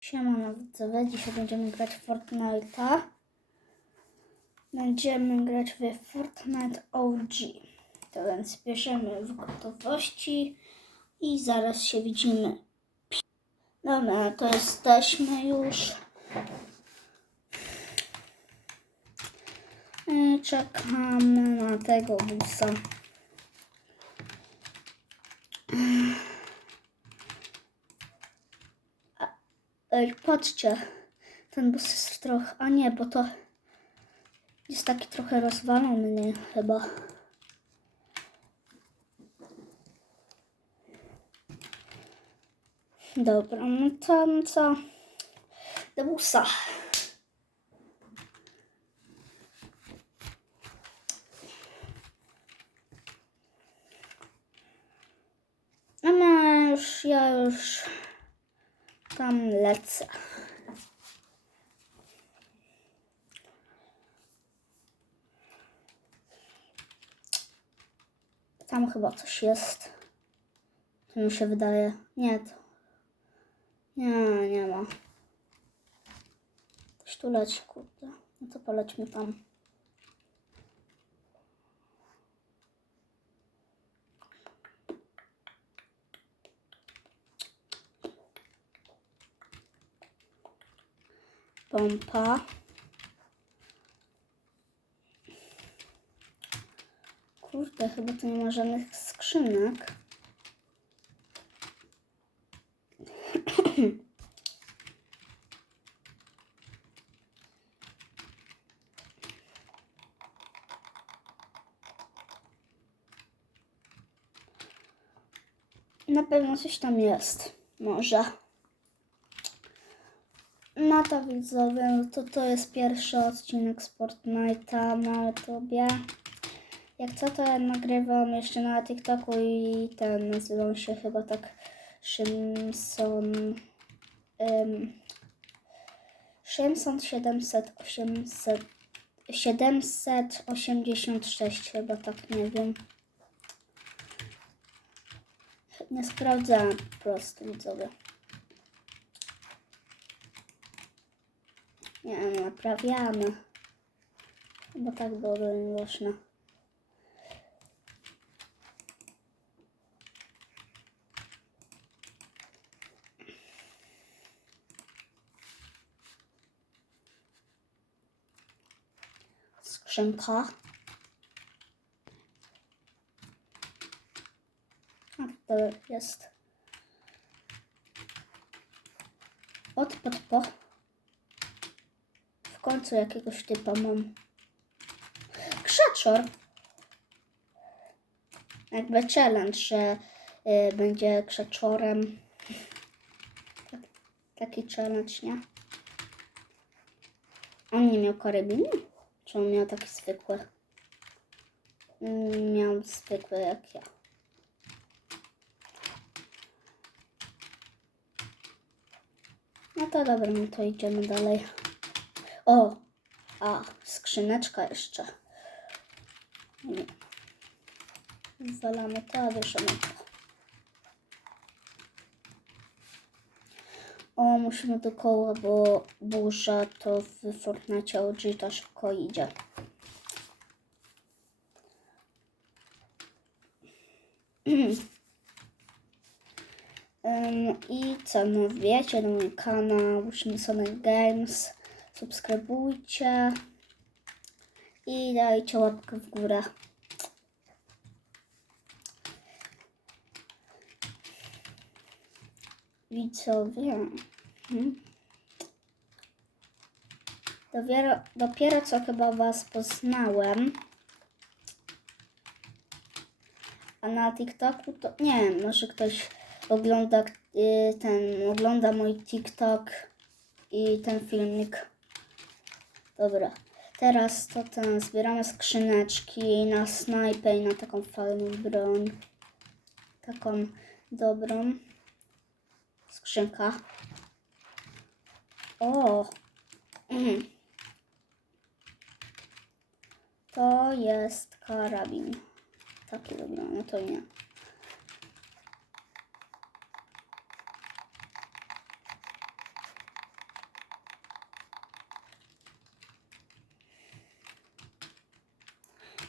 Siemano widzowie, dzisiaj będziemy grać w Fortnite'a. Będziemy grać w Fortnite OG. To więc bierzemy w gotowości i zaraz się widzimy. Dobra, to jesteśmy już. I czekamy na tego busa. Ej, patrzcie, ten bus jest trochę, a nie, bo to jest taki trochę rozwalony chyba. Dobra, no to co? Do busa. No ja już, ja już tam lecę. Tam chyba coś jest. To mi się wydaje. Nie, to. Nie, nie ma. Coś tu leci, kurde. No to polećmy tam. Pompa. Kurde, chyba tu nie ma żadnych skrzynek. Na pewno coś tam jest. Może. No to widzowie, to to jest pierwszy odcinek z Fortnite'a na YouTubie. Jak co, to ja nagrywam jeszcze na TikToku i ten nazywam się chyba tak Szymson. Um, Szymson 700, 800, 786 chyba tak, nie wiem. Nie sprawdzałem po prostu widzowie. Nie, naprawiamy. Bo tak było nie można. Skrzynka. A to jest. Odpad po. W końcu jakiegoś typa mam. Krzaczor. Jakby challenge, że y, będzie krzaczorem. Tak, taki challenge, nie? On nie miał karabinu? Czy on miał taki zwykły? Mm, Miał zwykły jak ja. No to dobra, no to idziemy dalej. O! A, skrzyneczka jeszcze. Nie. Zwalamy to, a wieszamy to. O, musimy do koła, bo burza to w Fortnite OG to szybko idzie. Ym, I co, no wiecie, na mój kanał Sonic Games. Subskrybujcie i dajcie łapkę w górę. Widzowie. Mhm. Dopiero, dopiero co chyba Was poznałem. A na TikToku to nie wiem, może ktoś ogląda y, ten, ogląda mój TikTok i ten filmik. Dobra. Teraz to ten, zbieramy skrzyneczki na snajpę i na taką fajną broń. Taką dobrą skrzynka. O! To jest karabin. Taki dobra, no to nie.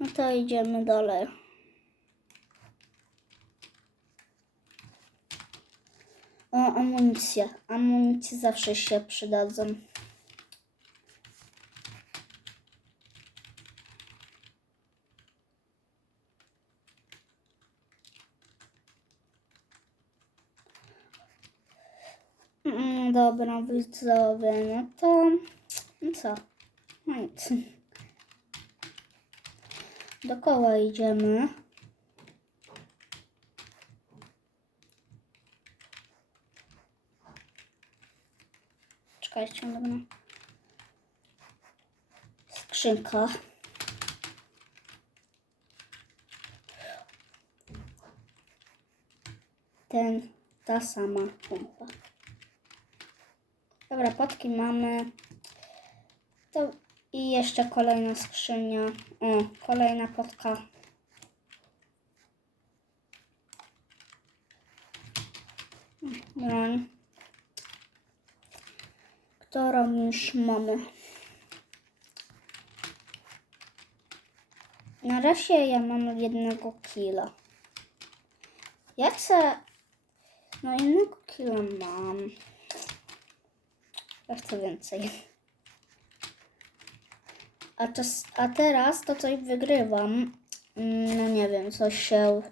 No to idziemy dalej. Amunicja. Amunicje zawsze się przydadzą. Mm, dobra, widzowie, no to... No co? No nic. Do koła idziemy. Czekajcie, dobra. Skrzynka. Ten, ta sama pompa. Dobra, potki mamy. To i jeszcze kolejna skrzynia. O, kolejna potka. Broń. Którą już mamy. Na razie ja mam jednego killa. Ja chcę... No jednego killa mam. Ja chcę więcej. A, czas, a teraz to coś wygrywam. Mm, No nie wiem, coś się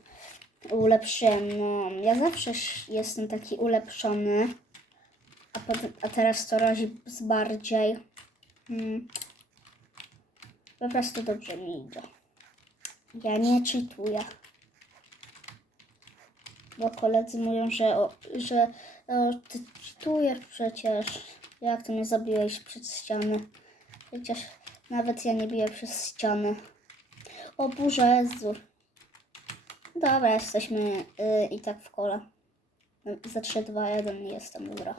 ulepszyłem. No, ja zawsze jestem taki ulepszony. A, teraz to razi z bardziej. Mm, po prostu dobrze mi idzie. Ja nie cheatuję. Bo koledzy mówią, że, o, że o, ty przecież. Jak to mnie zabiłeś przez ściany? Przecież nawet ja nie biję przez ściany. O Boże Jezu. Dobra, jesteśmy y, i tak w kole. Za 3, 2, 1 nie jestem, dobra.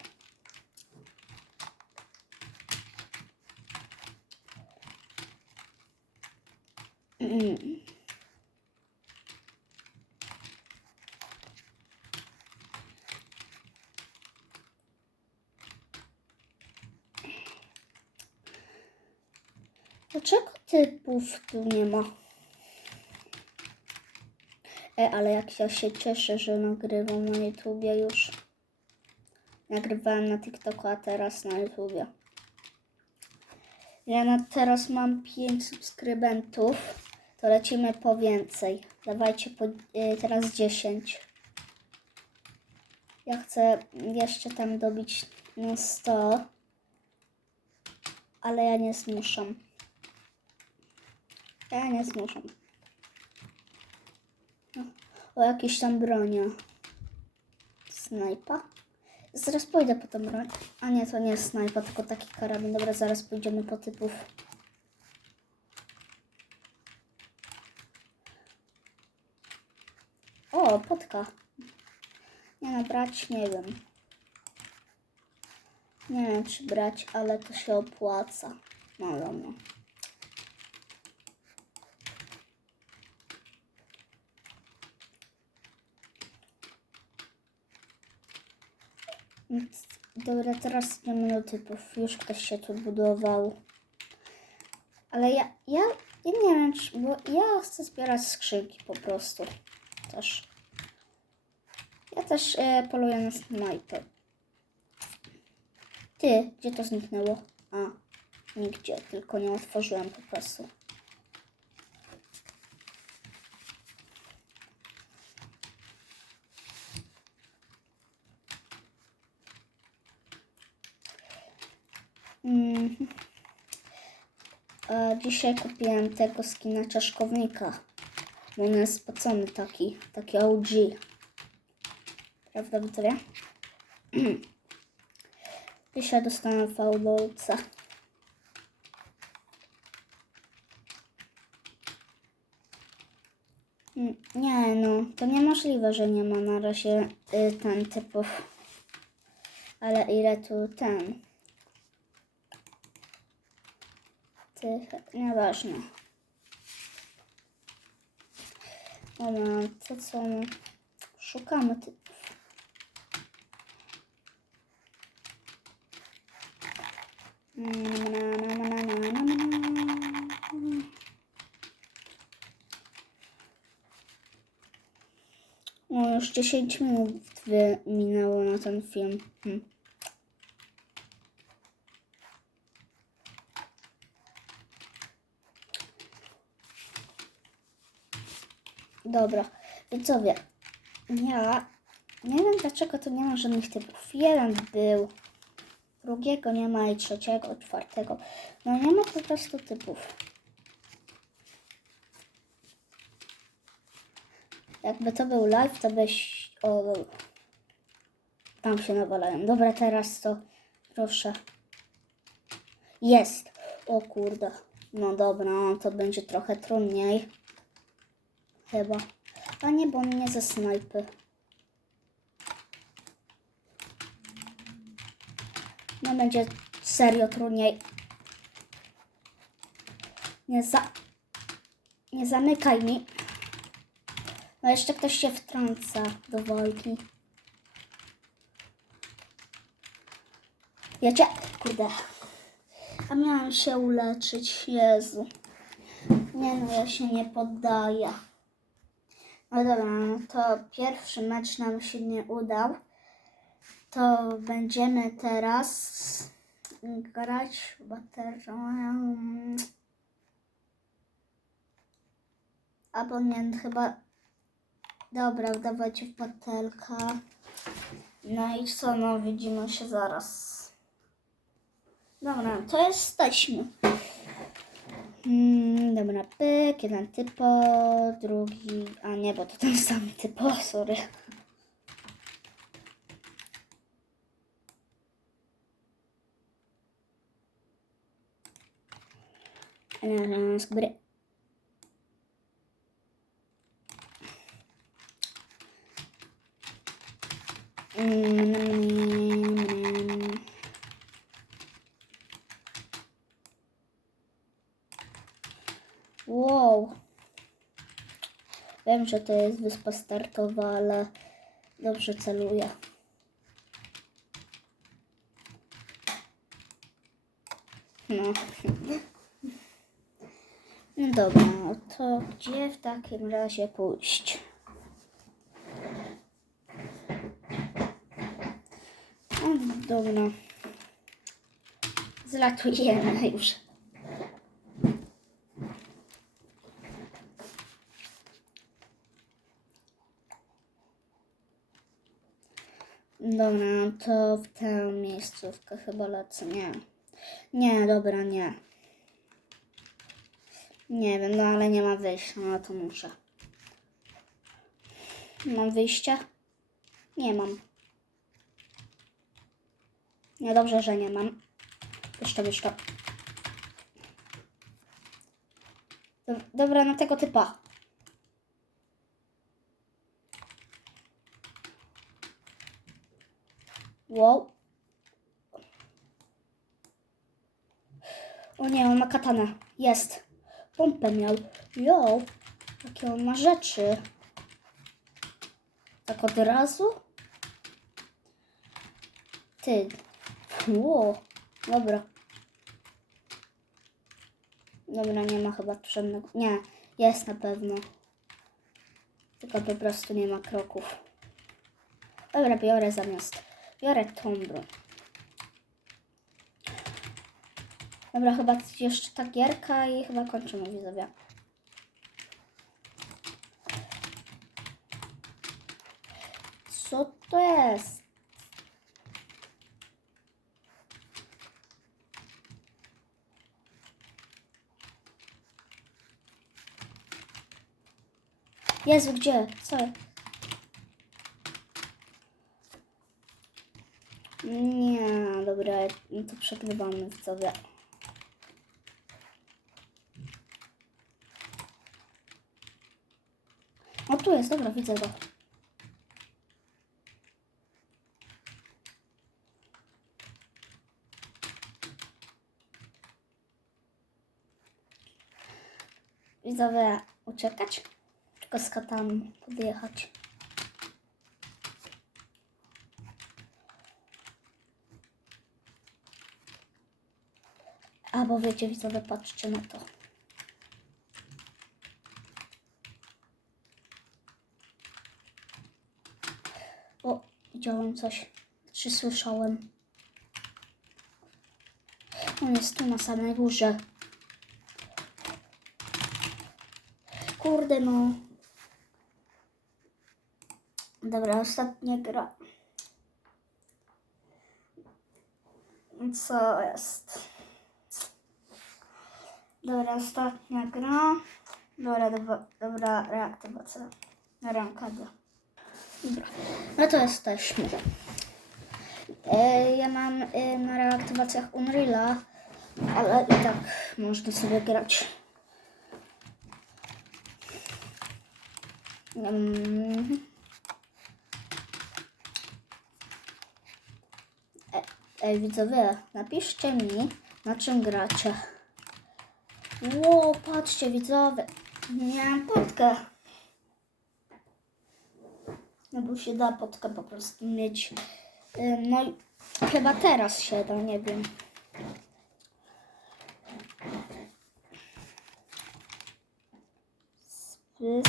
Dlaczego typów tu nie ma? E, ale jak ja się cieszę, że nagrywam na YouTubie już. Nagrywałem na TikToku, a teraz na YouTubie. Ja na, teraz mam 5 subskrybentów, to lecimy po więcej. Dawajcie po, y, teraz 10. Ja chcę jeszcze tam dobić no 100, ale ja nie zmuszam. Ja nie zmuszam. O jakieś tam bronie. Snajpa. Zaraz pójdę po tą broń. A nie, to nie snajpa, tylko taki karabin. Dobra, zaraz pójdziemy po typów. Potka. Nie no, brać nie wiem. Nie wiem, czy brać, ale to się opłaca. No dobra. Więc, Dobra, teraz idziemy do typów. Już ktoś się tu budował. Ale ja, ja, ja nie wiem, czy, bo ja chcę zbierać skrzynki po prostu. Też. Ja też e, poluję na snajper. Ty, gdzie to zniknęło? A, nigdzie, tylko nie otworzyłem po prostu. A dzisiaj kupiłem tego skina czaszkownika. Bo on jest spocony taki, taki OG. Prawda, widzowie? Dzisiaj dostałem fałdolca. Mm, Nie no, to niemożliwe, że nie ma na razie y, ten typów. Ale ile tu ten? Ty, nieważne. Dobra, to co my szukamy No już 10 minut minęło na ten film. Hm. Dobra, widzowie, ja nie wiem dlaczego tu nie ma żadnych typów. Jeden był drugiego nie ma i trzeciego, czwartego. No nie ma po prostu typów. Jakby to był live, to byś... O, tam się nawalają. Dobra, teraz to proszę. Jest. O kurde. No dobra, to będzie trochę trudniej. Chyba. A nie, bo mnie ze snajpy. No będzie serio trudniej. Nie za... Nie zamykaj mi. No jeszcze ktoś się wtrąca do walki. Wiecie? Kurde. A miałam się uleczyć. Jezu. Nie no, ja się nie poddaję. No dobra, no to pierwszy mecz nam się nie udał. To będziemy teraz grać baterią. Abonent chyba. Dobra, dawajcie w patelkę. No i co, no widzimy się zaraz. Dobra, to jesteśmy. Mm, dobra, pyk, jeden typo, drugi, a nie, bo to ten sam typo, sorry. Mm, Wow. Wiem, że to jest wyspa startowa, ale dobrze celuję. No. Dobra, no to gdzie w takim razie pójść? Dobra. Zlatujemy już. Dobra, no to w tę miejscówkę chyba lecę. Nie. Nie, dobra, nie. Nie wiem, no ale nie ma wyjścia, no to muszę. Mam wyjście? Nie mam. Nie, dobrze, że nie mam. Jeszcze, jeszcze. Dob- Dobra, na tego typa. Wow. O nie, on ma katanę. Jest. Pompę miał. Jo. Jakie on ma rzeczy. Tak od razu? Ty. Ło. Dobra. Dobra, nie ma chyba tu żadnego. Nie, jest na pewno. Tylko po prostu nie ma kroków. Dobra, biorę zamiast. Biorę tą broń. Dobra, chyba jeszcze ta gierka i chyba kończymy widzowie. Co to jest? Jezu, gdzie? Co? Nie, dobra, to przegrywamy widzowie. O, tu jest, dobra, widzę go. Widzowie, uciekać? Tylko z kataną podjechać. A, bo wiecie, widzowie, patrzcie na to. Widziałem coś. Czy słyszałem. On jest tu na samej górze. Kurde no. Dobra, ostatnia gra. Co jest? Dobra, ostatnia gra. Dobra, dobra, dobra reaktywacja. Rankada. Dobra, no to jesteśmy. E, ja mam e, na reaktywacjach Unreala, ale i tak można sobie grać. Mm. E, Ej, widzowie, napiszcie mi, na czym gracie. Ło, patrzcie, widzowie, miałem podkę. No bo się da podkę po prostu mieć. No i chyba teraz się da, nie wiem.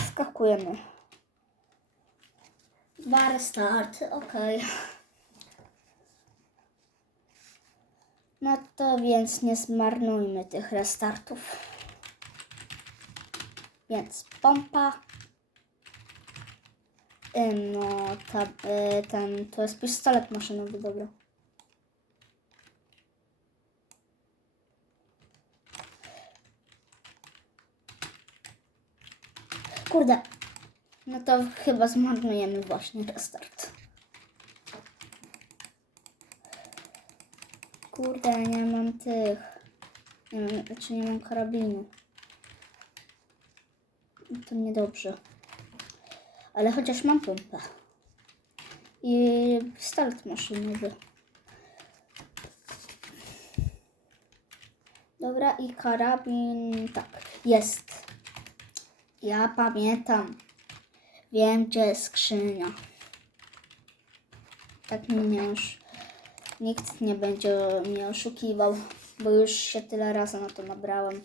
Skakujemy. Dwa restarty, okej. No to więc nie zmarnujmy tych restartów. Więc pompa. Ym, No, ta, y, ten, to jest pistolet maszynowy, dobra. Kurde. No to chyba zmarnujemy właśnie restart. Kurde, nie mam tych. Nie mam, znaczy nie mam karabinu. To niedobrze. Ale chociaż mam pompę. I pistolet maszynowy. Dobra, i karabin. Tak, jest. Ja pamiętam. Wiem, gdzie jest skrzynia. Tak mnie już nikt nie będzie mnie oszukiwał, bo już się tyle razy na to nabrałem.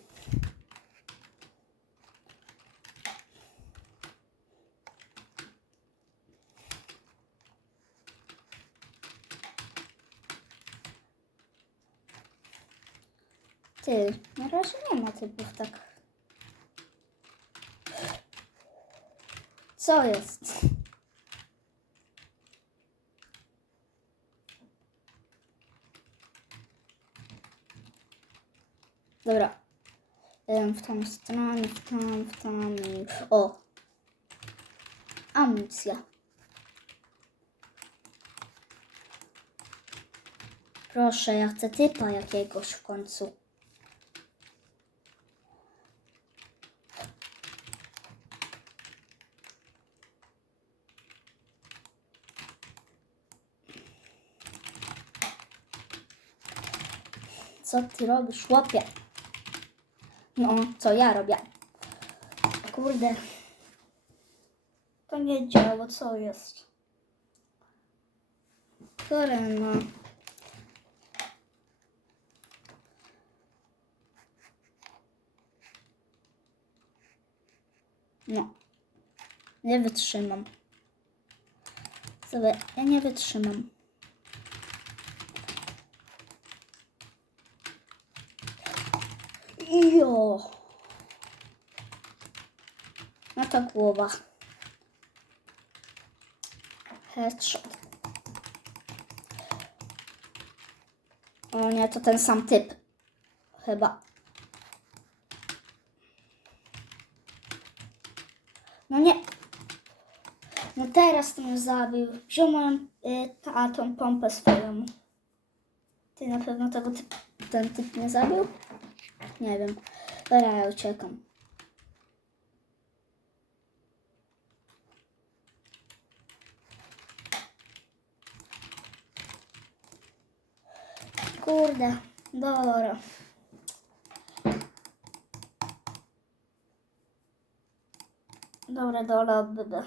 Ty, na razie nie ma typów tak. Co jest? Dobra. W tą stronę, w tam, w i- O! Amunicja. Proszę, ja chcę typa jakiegoś w końcu. Co ty robisz, chłopie? No, co ja robię? Kurde. To nie działa, co jest? Które no. Nie wytrzymam. Sobie, ja nie wytrzymam. Jo. No to głowa. Headshot. O nie, to ten sam typ. Chyba. No nie. No teraz to mnie zabił. Wziął moją, y, ta, tą pompę swoją. Ty na pewno tego typ, ten typ mnie zabił? Nie wiem. Dobra, ja uciekam. Kurde, dobra. Dobra, dola odbydę.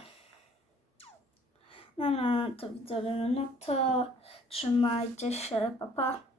No, no, to widzowie, no to trzymajcie się, papa. Pa.